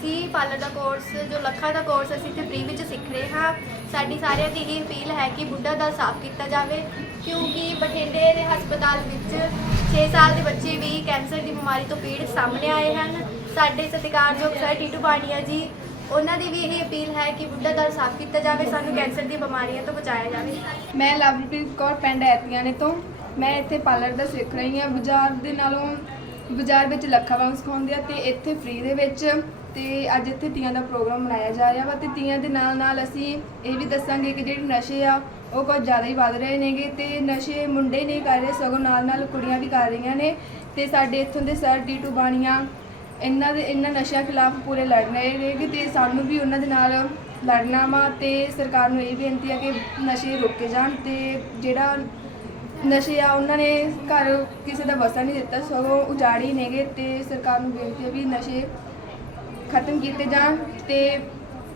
ਅਸੀਂ ਪਾਰਲਰ ਦਾ ਕੋਰਸ ਜੋ ਲੱਖਾਂ ਦਾ ਕੋਰਸ ਅਸੀਂ ਇੱਥੇ ਫ੍ਰੀ ਵਿੱਚ ਸਿੱਖ ਰਹੇ ਹਾਂ। ਸਾਡੀ ਸਾਰਿਆਂ ਦੀ ਇਹ ਅਪੀਲ ਹੈ ਕਿ ਬੁੱਢਾ ਦਲ ਸਾਫ਼ ਕੀਤਾ ਜਾਵੇ, ਕਿਉਂਕਿ ਬਠਿੰਡੇ ਦੇ ਹਸਪਤਾਲ ਵਿੱਚ 6 ਸਾਲ ਦੇ ਬੱਚੇ ਵੀ ਕੈਂਸਰ ਦੀ ਬਿਮਾਰੀ ਤੋਂ ਪੀੜਤ ਸਾਹਮਣੇ ਆਏ ਹਨ। ਸਾਡੇ ਸਤਿਕਾਰਯੋਗ ਸਰ ਟੀਟੂ ਬਾਣੀਆ ਜੀ, ਉਹਨਾਂ ਦੀ ਵੀ ਇਹ ਅਪੀਲ ਹੈ ਕਿ ਬੁੱਢਾ ਦਰ ਸਾਫ਼ ਕੀਤਾ ਜਾਵੇ, ਸਾਨੂੰ ਕੈਂਸਰ ਦੀਆਂ ਬਿਮਾਰੀਆਂ ਤੋਂ ਬਚਾਇਆ ਜਾਵੇ। ਮੈਂ ਲਵਪ੍ਰੀਤ ਕੌਰ, ਪਿੰਡ ਐਤੀਆਣੇ ਤੋਂ। ਮੈਂ ਇੱਥੇ ਪਾਰਲਰ ਦਾ ਸਿੱਖ ਰਹੀ ਹਾਂ। ਬਾਜ਼ਾਰ ਦੇ ਨਾਲੋਂ ਬਾਜ਼ਾਰ ਵਿੱਚ ਲੱਖਾਂ ਵਾਂਗ ਸਿਖਾਉਂਦੇ ਆ ਤੇ ਇੱਥੇ ਫ੍ਰੀ ਦੇ ਵਿੱਚ ਤੇ ਅੱਜ ਇੱਥੇ ਤੀਆਂ ਦਾ ਪ੍ਰੋਗਰਾਮ ਮਨਾਇਆ ਜਾ ਰਿਹਾ ਵਾ ਤੇ ਤੀਆਂ ਦੇ ਨਾਲ ਨਾਲ ਅਸੀਂ ਇਹ ਵੀ ਦੱਸਾਂਗੇ ਕਿ ਜਿਹੜੇ ਨਸ਼ੇ ਆ, ਉਹ ਕੁਝ ਜ਼ਿਆਦਾ ਹੀ ਵੱਧ ਰਹੇ ਨੇਗੇ ਤੇ ਨਸ਼ੇ ਮੁੰਡੇ ਨਹੀਂ ਕਰ ਰਹੇ, ਸਗੋਂ ਨਾਲ ਨਾਲ ਕੁੜੀਆਂ ਵੀ ਕਰ ਰਹੀਆਂ ਨੇ ਤੇ ਸਾਡੇ ਇੱਥੋਂ ਦੇ ਸਰ ਡੀਟੂ ਬਾਣੀਆਂ, ਇਹਨਾਂ ਦੇ, ਇਹਨਾਂ ਨਸ਼ਿਆਂ ਖਿਲਾਫ ਪੂਰੇ ਲੜ ਰਹੇ ਨੇਗੇ ਤੇ ਸਾਨੂੰ ਵੀ ਉਹਨਾਂ ਦੇ ਨਾਲ ਲੜਨਾ ਵਾ ਤੇ ਸਰਕਾਰ ਨੂੰ ਇਹ ਬੇਨਤੀ ਹੈ ਕਿ ਨਸ਼ੇ ਰੋਕੇ ਜਾਣ ਤੇ ਜਿਹੜਾ ਨਸ਼ੇ ਆ, ਉਹਨਾਂ ਨੇ ਘਰ ਕਿਸੇ ਦਾ ਵਸਾ ਨਹੀਂ ਦਿੱਤਾ, ਸਗੋਂ ਉਜਾੜੀ ਨੇਗੇ ਤੇ ਸਰਕਾਰ ਨੂੰ ਬੇਨਤੀ ਹੈ ਵੀ ਨਸ਼ੇ ਖਤਮ ਕੀਤੇ ਜਾਣ ਤੇ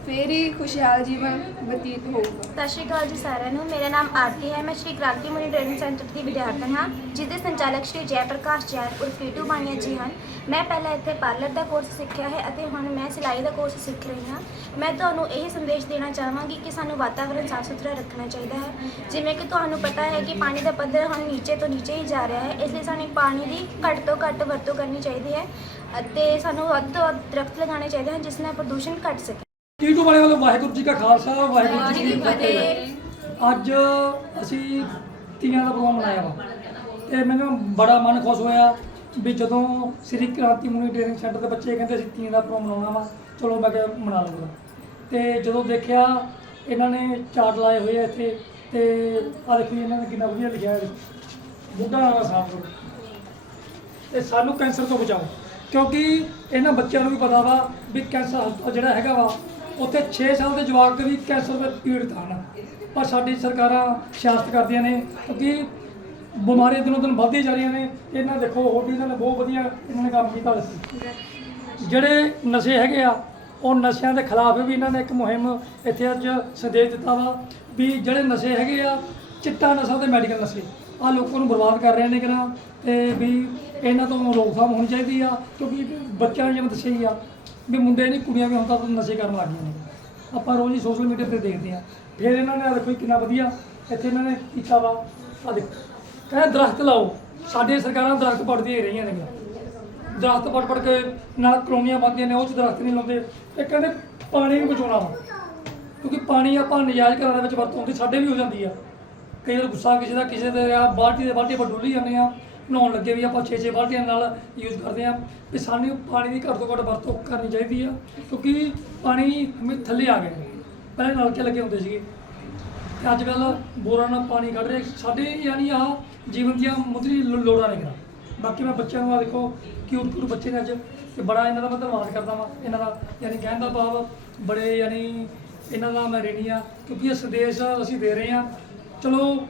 ਫੇਰ ਹੀ ਖੁਸ਼ਹਾਲ ਜੀਵਨ ਬਤੀਤ ਹੋਊਗਾ। ਸਤਿ ਸ਼੍ਰੀ ਅਕਾਲ ਜੀ ਸਾਰਿਆਂ ਨੂੰ। ਮੇਰਾ ਨਾਮ ਆਰਤੀ ਹੈ। ਮੈਂ ਸ਼੍ਰੀ ਕ੍ਰਾਂਤੀ ਮੁਨੀ ਟ੍ਰੇਨਿੰਗ ਸੈਂਟਰ ਦੀ ਵਿਦਿਆਰਥਣ ਹਾਂ ਜਿਸ ਦੇ ਸੰਚਾਲਕ ਸ਼੍ਰੀ ਜੈ ਪ੍ਰਕਾਸ਼ ਜੈਨ ਉਰਫ ਕੀਟੂ ਬਾਣੀਆ ਜੀ ਹਨ। ਮੈਂ ਪਹਿਲਾਂ ਇੱਥੇ ਪਾਰਲਰ ਦਾ ਕੋਰਸ ਸਿੱਖਿਆ ਹੈ ਅਤੇ ਹੁਣ ਮੈਂ ਸਿਲਾਈ ਦਾ ਕੋਰਸ ਸਿੱਖ ਰਹੀ ਹਾਂ। ਮੈਂ ਤੁਹਾਨੂੰ ਇਹ ਸੰਦੇਸ਼ ਦੇਣਾ ਚਾਹਾਂਗੀ ਕਿ ਸਾਨੂੰ ਵਾਤਾਵਰਣ ਸਾਫ਼ ਸੁਥਰਾ ਰੱਖਣਾ ਚਾਹੀਦਾ ਹੈ। ਜਿਵੇਂ ਕਿ ਤੁਹਾਨੂੰ ਪਤਾ ਹੈ ਕਿ ਪਾਣੀ ਦਾ ਪੱਧਰ ਹੁਣ ਨੀਚੇ ਤੋਂ ਨੀਚੇ ਹੀ ਜਾ ਰਿਹਾ ਹੈ। ਇਸ ਲਈ ਸਾਨੂੰ ਪਾਣੀ ਦੀ ਘੱਟ ਤੋਂ ਘੱਟ ਵਰਤੋਂ ਕਰਨੀ ਚਾਹੀਦੀ ਹੈ ਅਤੇ ਸਾਨੂੰ ਵੱਧ ਤੋਂ ਵੱਧ ਦਰਖਤ ਲਗਾਉਣੇ ਚਾਹੀਦੇ ਹਨ, ਜਿਸ ਨਾਲ ਪ੍ਰਦੂਸ਼ਣ ਘਟ ਸਕੇ। ਟੀਟੂ ਵਾਲੇ ਵੱਲੋਂ ਵਾਹਿਗੁਰੂ ਜੀ ਕਾ ਖਾਲਸਾ ਵਾਹਿਗੁਰੂ ਜੀ ਕੀ ਫਤਿਹ। ਅੱਜ ਅਸੀਂ ਤੀਆਂ ਦਾ ਪ੍ਰੋਗਰਾਮ ਮਨਾਇਆ ਵਾ। ਤੇ ਮੈਨੂੰ ਬੜਾ ਮਨ ਖੁਸ਼ ਹੋਇਆ ਵੀ ਜਦੋਂ ਸ੍ਰੀ ਕ੍ਰਾਂਤੀ ਮੁਨੀ ਟ੍ਰੇਨਿੰਗ ਸੈਂਟਰ ਦੇ ਬੱਚੇ ਕਹਿੰਦੇ ਅਸੀਂ ਤੀਆਂ ਦਾ ਪ੍ਰੋਗਰਾਮ ਮਨਾਉਣਾ ਵਾ ਚਲੋ ਮੈਂ ਕਿਹਾ ਮਨਾ ਲਵਾਂਗਾ ਤੇ ਜਦੋਂ ਦੇਖਿਆ ਇਹਨਾਂ ਨੇ ਚਾਰਟ ਲਾਏ ਹੋਏ ਆ ਇੱਥੇ ਤੇ ਆ ਦੇਖੋ ਇਹਨਾਂ ਨੇ ਕਿੰਨਾ ਵਧੀਆ ਲਿਖਿਆ ਹੈ ਬੁੱਢਾ ਸਾਫ਼ ਕਰੋ ਤੇ ਸਾਨੂੰ ਕੈਂਸਰ ਤੋਂ ਬਚਾਓ। ਕਿਉਂਕਿ ਇਹਨਾਂ ਬੱਚਿਆਂ ਨੂੰ ਵੀ ਪਤਾ ਵਾ ਵੀ ਕੈਂਸਰ ਜਿਹੜਾ ਹੈਗਾ ਵਾ ਉੱਥੇ 6 ਸਾਲ ਦੇ ਜਵਾਕ ਵੀ ਕੈਂਸਰ ਦੇ ਪੀੜਤ ਹਨ। ਪਰ ਸਾਡੀ ਸਰਕਾਰਾਂ ਸ਼ਾਸਤ ਕਰਦੀਆਂ ਨੇ ਕਿਉਂਕਿ ਬਿਮਾਰੀਆਂ ਦਿਨੋਂ ਦਿਨ ਵੱਧਦੀ ਜਾ ਰਹੀਆਂ ਨੇ। ਇਹਨਾਂ ਦੇਖੋ, ਹੋਰ ਵੀ ਇਹਨਾਂ ਨੇ ਬਹੁਤ ਵਧੀਆ ਇਹਨਾਂ ਨੇ ਕੰਮ ਕੀਤਾ ਜਿਹੜੇ ਨਸ਼ੇ ਹੈਗੇ ਆ, ਉਹ ਨਸ਼ਿਆਂ ਦੇ ਖਿਲਾਫ ਵੀ ਇਹਨਾਂ ਨੇ ਇੱਕ ਮੁਹਿੰਮ ਇੱਥੇ ਅੱਜ ਸੰਦੇਸ਼ ਦਿੱਤਾ ਵਾ ਵੀ ਜਿਹੜੇ ਨਸ਼ੇ ਹੈਗੇ ਆ, ਚਿੱਟਾ ਨਸ਼ਾ ਤੇ ਮੈਡੀਕਲ ਨਸ਼ੇ। ਆ ਲੋਕਾਂ ਨੂੰ ਬਰਬਾਦ ਕਰ ਰਹੇ ਨੇ ਕਿਨਾ ਤੇ ਵੀ ਇਹਨਾਂ ਤੋਂ ਰੋਕਥਾਮ ਹੋਣੀ ਚਾਹੀਦੀ ਆ, ਕਿਉਂਕਿ ਬੱਚਿਆਂ ਨੂੰ ਜਿਵੇਂ ਦੱਸਿਆ ਹੀ ਆ ਵੀ ਮੁੰਡੇ ਨਹੀਂ, ਕੁੜੀਆਂ ਵੀ ਹੁਣ ਤਾਂ ਨਸ਼ੇ ਕਰਨ ਲੱਗ ਗਈਆਂ ਨੇ। ਆਪਾਂ ਰੋਜ਼ ਹੀ ਸੋਸ਼ਲ ਮੀਡੀਆ ਤੇ ਦੇਖਦੇ ਆ ਫਿਰ ਇਹਨਾਂ ਨੇ ਆ ਦੇਖੋ ਜੀ ਕਿੰਨਾ ਵਧੀਆ, ਇੱਥੇ ਇਹਨਾਂ ਨੇ ਕੀਤਾ ਵਾ। ਆ ਦੇਖੋ, ਕਹਿੰਦੇ ਦਰਖਤ ਲਾਓ। ਸਾਡੇ ਸਰਕਾਰਾਂ ਦਰਖਤ ਪੜਦੀਆਂ ਰਹੀਆਂ ਨੇ ਦਰਖਤ ਪੜ ਪੜ ਕੇ ਨਾਲ ਕਲੋਨੀਆਂ ਬਣਦੀਆਂ ਨੇ, ਉਹ ਚ ਦਰਖਤ ਨਹੀਂ ਲਾਉਂਦੇ। ਇਹ ਕਹਿੰਦੇ ਪਾਣੀ ਵੀ ਬਚਾਉਣਾ ਵਾ। ਕਿਉਂਕਿ ਪਾਣੀ ਆਪਾਂ ਨਜਾਇਜ਼ ਘਰਾਂ ਦੇ ਵਿੱਚ ਵਰਤੋਂ ਹੁੰਦੀ, ਸਾਡੇ ਵੀ ਹੋ ਜਾਂਦੀ ਆ। ਕਈ ਵਾਰ ਗੁੱਸਾ ਕਿਸੇ ਦਾ, ਕਿਸੇ ਦੇ ਆ, ਬਾਲਟੀ ਦੇ ਬਾਲਟੀ ਆਪਾਂ ਡੁੱਲੀ ਜਾਂਦੇ ਆ ਨਹਾਉਣ ਲੱਗੇ ਵੀ ਆਪਾਂ 6-6 ਬਾਲਟੀਆਂ ਨਾਲ ਯੂਜ਼ ਕਰਦੇ ਆ ਵੀ ਸਾਨੂੰ ਪਾਣੀ ਦੀ ਘੱਟ ਤੋਂ ਘੱਟ ਵਰਤੋਂ ਕਰਨੀ ਚਾਹੀਦੀ ਆ, ਕਿਉਂਕਿ ਪਾਣੀ ਹਮੇ ਥੱਲੇ ਆ ਗਿਆ। ਪਹਿਲੇ ਨਲਕੇ ਲੱਗੇ ਹੁੰਦੇ ਸੀਗੇ। ਤੇ ਅੱਜ ਕੱਲ ਬੋਰਾਂ ਨਾਲ ਪਾਣੀ ਕੱਢ ਰਹੇ ਸਾਡੇ ਯਾਨੀ ਆ ਜੀਵਨ ਦੀਆਂ ਮੁੱਢਲੀ ਲੋ- ਲੋੜਾਂ ਨੇ ਕਰਾ ਬਾਕੀ ਮੈਂ ਬੱਚਿਆਂ ਨੂੰ ਆ ਦੇਖੋ ਕਿਊਟ ਕਿਊਟ ਬੱਚੇ ਨੇ ਅੱਜ। ਤੇ ਬੜਾ ਇਹਨਾਂ ਦਾ ਮੈਂ ਧੰਨਵਾਦ ਕਰਦਾ ਵਾਂ। ਇਹਨਾਂ ਦਾ ਯਾਨੀ ਕਹਿਣ ਦਾ ਭਾਵ ਬੜੇ ਯਾਨੀ ਇਹਨਾਂ ਦਾ ਮੈਂ ਰਹਿਣੀ ਆ ਕਿਉਂਕਿ ਇਹ ਸੰਦੇਸ਼ ਅਸੀਂ ਦੇ ਰਹੇ ਆ ਚਲੋ,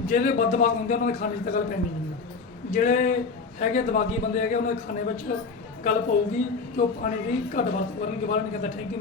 ਜਿਹੜੇ ਬਦਦਮਾਗ ਹੁੰਦੇ ਉਹਨਾਂ ਦੇ ਖਾਣੇ 'ਚ ਤਾਂ ਗੱਲ ਪੈਂਦੀ ਨਹੀਂ। ਜਿਹੜੇ ਹੈਗੇ ਦਿਮਾਗੀ ਬੰਦੇ ਹੈਗੇ, ਉਹਨਾਂ ਦੇ ਖਾਣੇ ਵਿੱਚ ਗੱਲ ਪਊਗੀ ਕਿ ਉਹ ਪਾਣੀ ਦੀ ਘੱਟ ਵਰਤੋਂ ਕਰਨਗੇ ਬਾਹਰ ਨਹੀਂ ਕਹਿੰਦਾ ਥੈਂਕ ਯੂ